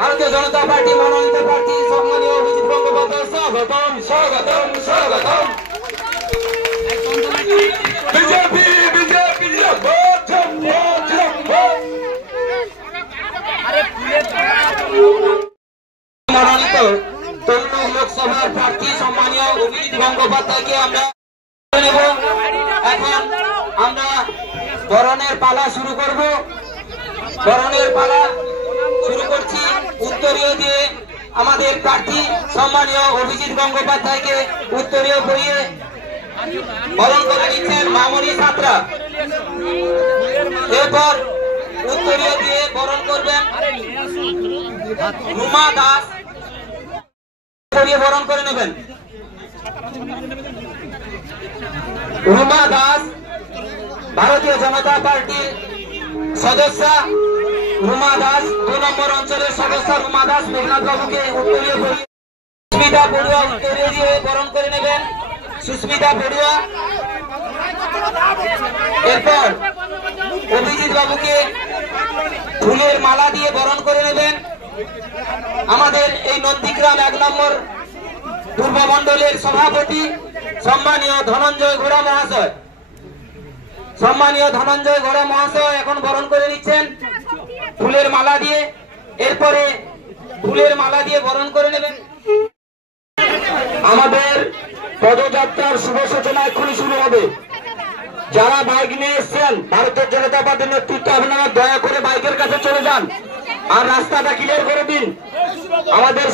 ভারতীয় জনতা পার্টি মনোনীত প্রার্থী সম্মানীয় অভিজিৎ গঙ্গোপাধ্যায় স্বাগতম স্বাগতম স্বাগতম। বিজেপি বিজেপি মনোনীত তমলুক লোকসভার প্রার্থী সম্মানীয় অভিজিৎ গঙ্গোপাধ্যায়কে আমরা নেব। এখন আমরা বরণের পালা শুরু করব। বরণের পালা শুরু করছি। উত্তরীয় দিয়ে আমাদের প্রার্থী সম্মানীয় অভিজিৎ গঙ্গোপাধ্যায়কে উত্তরীয় পরিয়ে বরণ করে নিচ্ছেন মামনি ছাত্রা। এরপর উত্তরীয় দিয়ে বরণ করবেন রুমা দাস, বরণ করে নেবেন রুমা দাস, ভারতীয় জনতা পার্টির সদস্যা রুমা দাস, 2 নম্বর অঞ্চলের সদস্যা রুমা দাস মেঘনাথ বাবুকে উত্তরীয় পরিয়ে সুস্মিতা বড়ুয়া উত্তরীয় দিয়ে বরণ করে নেবেন সুস্মিতা বড়ুয়া। এরপর অভিজিৎ বাবুকে ফুলের মালা দিয়ে বরণ করে নেবেন আমাদের এই নন্দীগ্রাম 1 নম্বর পূর্ব মন্ডলের সভাপতি সম্মানীয় ধনঞ্জয় ঘোড়া মহাশয়। সম্মানীয় ধনঞ্জয় ঘোড়া মহাশয় এখন বরণ করে নিচ্ছেন ফুলের মালা দিয়ে। এরপরে ফুলের মালা দিয়ে বরণ করে নেবেন। আমাদের পদযাত্রার শুভ সূচনা এক্ষুনি শুরু হবে। যারা বাইক নিয়ে এসছেন ভারতীয় জনতা পার্টির নেতৃত্ব, আপনারা দয়া করে বাইকের কাছে চলে যান আর রাস্তাটা ক্লিয়ার করে দিন। আমাদের